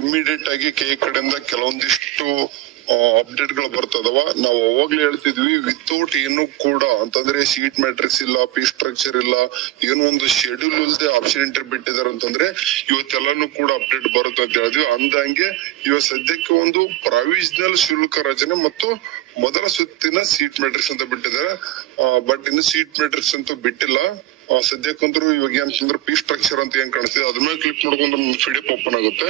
Immediate ಆಗಿ ಕೈ ಕಡೆಯಿಂದ ಕೆಲವೊಂದಿಷ್ಟು ಅಪ್ಡೇಟ್ ಗಳು ಬರ್ತದವ. ನಾವು ಅವಾಗ್ಲೇ ಹೇಳ್ತಿದ್ವಿ ವಿತೌಟ್ ಏನು ಕೂಡ ಅಂತಂದ್ರೆ ಸೀಟ್ ಮ್ಯಾಟ್ರಿಕ್ಸ್ ಇಲ್ಲ, ಫೀ ಸ್ಟ್ರಕ್ಚರ್ ಇಲ್ಲ, ಏನೋ ಒಂದು ಶೆಡ್ಯೂಲ್ ಇಲ್ಲದೆ ಆಪ್ಷನ್ ಎಂಟ್ರಿ ಬಿಟ್ಟಿದಾರೆ ಅಂತಂದ್ರೆ ಇವತ್ತೆಲ್ಲಾನು ಕೂಡ ಅಪ್ಡೇಟ್ ಬರುತ್ತೆ ಅಂತ ಹೇಳಿದ್ವಿ. ಅಂದಂಗೆ ಇವತ್ತು ಸದ್ಯಕ್ಕೆ ಒಂದು ಪ್ರಾವಿಷನಲ್ ಶುಲ್ಕ ರಚನೆ ಮತ್ತು ಮೊದಲ ಸುತ್ತಿನ ಸೀಟ್ ಮ್ಯಾಟ್ರಿಕ್ಸ್ ಅಂತ ಬಿಟ್ಟಿದ್ದಾರೆ. ಬಟ್ ಇನ್ನು ಸೀಟ್ ಮ್ಯಾಟ್ರಿಕ್ಸ್ ಅಂತೂ ಬಿಟ್ಟಿಲ್ಲ. ಸದ್ಯಕ್ಕಂದ್ರು ಇವಾಗ ಏನಂತಂದ್ರೆ ಫೀ ಸ್ಟ್ರಕ್ಚರ್ ಅಂತ ಏನ್ ಕಾಣಿಸ್ತಿದೆ ಅದ್ರ ಮೇಲೆ ಕ್ಲಿಕ್ ಮಾಡ್ಕೊಂಡು PDF ಓಪನ್ ಆಗುತ್ತೆ.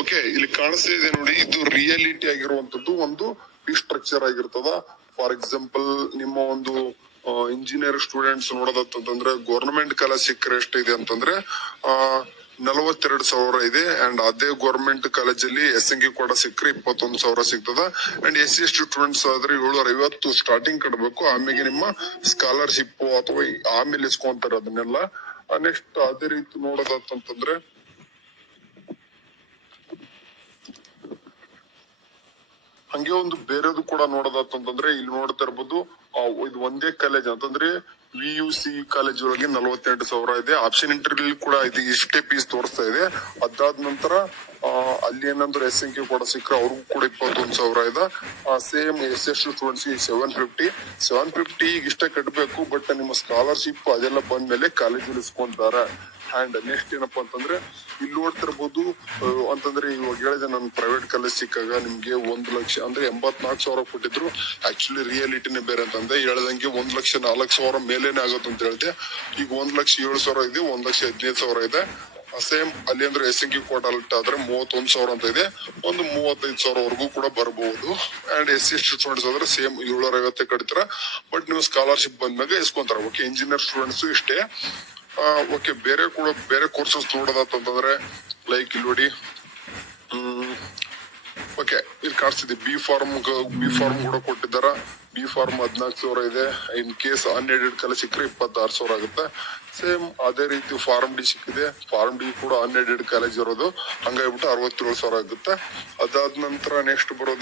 ಓಕೆ, ಇಲ್ಲಿ ಕಾಣಿಸ್ತಾ ಇದೆ ನೋಡಿ, ಇದು ರಿಯಾಲಿಟಿ ಆಗಿರುವಂತದ್ದು ಒಂದು ಫೀ ಸ್ಟ್ರಕ್ಚರ್ ಆಗಿರ್ತದ. ಫಾರ್ ಎಕ್ಸಾಂಪಲ್ ನಿಮ್ಮ ಒಂದು ಇಂಜಿನಿಯರ್ ಸ್ಟೂಡೆಂಟ್ಸ್ ನೋಡೋದಂತಂದ್ರೆ ಗೌರ್ಮೆಂಟ್ ಕಾಲೇಜ್ ಸಿಕ್ಕರೆ ಎಷ್ಟಿದೆ ಅಂತಂದ್ರೆ 42,000 ಇದೆ. ಅಂಡ್ ಅದೇ ಗೌರ್ಮೆಂಟ್ ಕಾಲೇಜಲ್ಲಿ SNQ ಕೂಡ ಸಿಕ್ಕರೆ 21,000 ಸಿಗ್ತದ. ಅಂಡ್ SC ಸ್ಟೂಡೆಂಟ್ಸ್ ಆದ್ರೆ 750 ಸ್ಟಾರ್ಟಿಂಗ್ ಕಟ್ಟಬೇಕು. ಆಮೇಲೆ ನಿಮ್ಮ ಸ್ಕಾಲರ್ಶಿಪ್ ಅಥವಾ ಆಮೇಲೆ ಇಸ್ಕೊಂತಾರೆ ಅದನ್ನೆಲ್ಲ. ನೆಕ್ಸ್ಟ್ ಅದೇ ರೀತಿ ನೋಡೋದಂತಂದ್ರೆ ಹಂಗೆ ಒಂದು ಬೇರೆದು ಕೂಡ ನೋಡೋದಂತಂದ್ರೆ ಇಲ್ಲಿ ನೋಡ್ತಾ ಇರ್ಬೋದು. ಇದು ಒಂದೇ ಕಾಲೇಜ್ ಅಂತಂದ್ರೆ VUC ಕಾಲೇಜ್ ಒಳಗೆ 48,000 ಇದೆ. ಆಪ್ಷನ್ ಇಂಟರ್ವ್ಯೂ ಕೂಡ ಇದು ಇಷ್ಟೇ ಫೀಸ್ ತೋರಿಸ್ತಾ ಇದೆ. ಅದಾದ ನಂತರ ಅಲ್ಲಿ ಏನಂದ್ರೆ SNQ ಕೂಡ ಸಿಕ್ಕರೆ ಅವ್ರಿಗೂ ಕೂಡ 21,000 ಇದೆ. ಸೇಮ್ SC ಸ್ಟೂಡೆಂಟ್ಸ್ 750 ಈಗ ಇಷ್ಟ ಕಟ್ಟಬೇಕು. ಬಟ್ ನಿಮ್ಮ ಸ್ಕಾಲರ್ಶಿಪ್ ಅದೆಲ್ಲ ಬಂದ್ಮೇಲೆ ಕಾಲೇಜಲ್ಲಿ ಇಸ್ಕೊಂತಾರೆ. ಅಂಡ್ ನೆಕ್ಸ್ಟ್ ಏನಪ್ಪಾ ಅಂತಂದ್ರೆ ಇಲ್ಲಿ ನೋಡ್ತಿರ್ಬೋದು ಅಂತಂದ್ರೆ ಇವಾಗ ಹೇಳಿದೆ ನಾನು ಪ್ರೈವೇಟ್ ಕಾಲೇಜ್ ಸಿಕ್ಕಾಗ ನಿಮ್ಗೆ 1 ಲಕ್ಷ ಅಂದ್ರೆ 84,000 ಕೊಟ್ಟಿದ್ರು. ಆಕ್ಚುಲಿ ರಿಯಾಲಿಟಿನೇ ಬೇರೆ ಅಂತಂದ್ರೆ ಹೇಳ್ದಂಗೆ 1,04,000 ಮೇಲೇನೆ ಆಗುತ್ತೆ ಅಂತ ಹೇಳಿದೆ. ಈಗ 1,07,000 ಇದೆ, 1,15,000 ಇದೆ. ಸೇಮ್ ಅಲ್ಲಿ ಅಂದ್ರೆ SNQ ಕೋಟ ಆದ್ರೆ 31,000 ಅಂತ ಇದೆ. ಒಂದು 35,000 ವರೆಗೂ ಕೂಡ ಬರಬಹುದು. ಅಂಡ್ SC ಸ್ಟೂಡೆಂಟ್ಸ್ ಆದ್ರೆ ಸೇಮ್ 750 ಕಟ್ತಾರ. ಬಟ್ ನೀವು ಸ್ಕಾಲರ್ಶಿಪ್ ಬಂದ್ಮೇಲೆ ಇಸ್ಕೊಂತಾರ. ಓಕೆ, ಇಂಜಿನಿಯರ್ ಸ್ಟೂಡೆಂಟ್ಸ್ ಇಷ್ಟೇ. ಓಕೆ, ಬೇರೆ ಕೋರ್ಸಸ್ ನೋಡೋದಂತಂದ್ರೆ ಲೈಕ್ ಇಲ್ಲಿ ನೋಡಿ, ಓಕೆ ಇಲ್ಲಿ ಕಾಣಿಸ್ತಿದೆ ಬಿ ಫಾರ್ಮ್ ಕೂಡ ಕೊಟ್ಟಿದ್ದಾರ. ಬಿ ಫಾರ್ಮ್ 14,000 ಇದೆ. ಇನ್ ಕೇಸ್ ಅನ್ಎಡೆಡ್ ಕಾಲೇಜ್ ಸಿಕ್ಕರೆ 26,000 ಆಗುತ್ತೆ. ಸೇಮ್ ಅದೇ ರೀತಿ ಫಾರ್ಮ್ ಡಿ ಸಿಕ್ಕಿದೆ. ಫಾರ್ಮ್ ಡಿ ಕೂಡ ಅನ್ಎಡೆಡ್ ಕಾಲೇಜ್ ಇರೋದು, ಹಂಗಾಗ್ಬಿಟ್ಟು 67,000 ಆಗುತ್ತೆ. ಅದಾದ ನಂತರ ನೆಕ್ಸ್ಟ್ ಬರೋದು